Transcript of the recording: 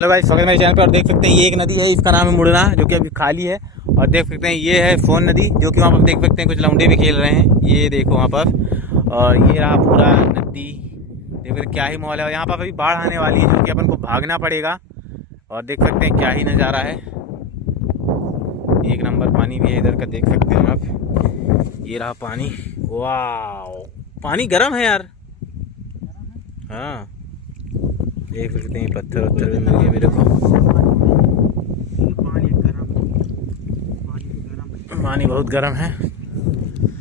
Hello भाई, स्वागत है मेरे चैनल पर। और देख सकते हैं ये एक नदी है, इसका नाम है मुड़ना, जो कि अभी खाली है। और देख सकते हैं ये है सोन नदी, जो कि वहाँ पर देख सकते हैं कुछ लौंडे भी खेल रहे हैं। ये देखो वहाँ पर। और ये रहा पूरा नदी। देख सकते क्या ही माहौल है। यहाँ पर अभी बाढ़ आने वाली है, जो कि अपन को भागना पड़ेगा। और देख सकते हैं क्या ही नज़ारा है। एक नंबर पानी भी है इधर का, देख सकते हैं आप। ये रहा पानी। वाह, पानी गर्म है यार। हाँ, देख सकते हैं पत्थर वत्थर भी मिल गए मेरे को। पानी बहुत गर्म है।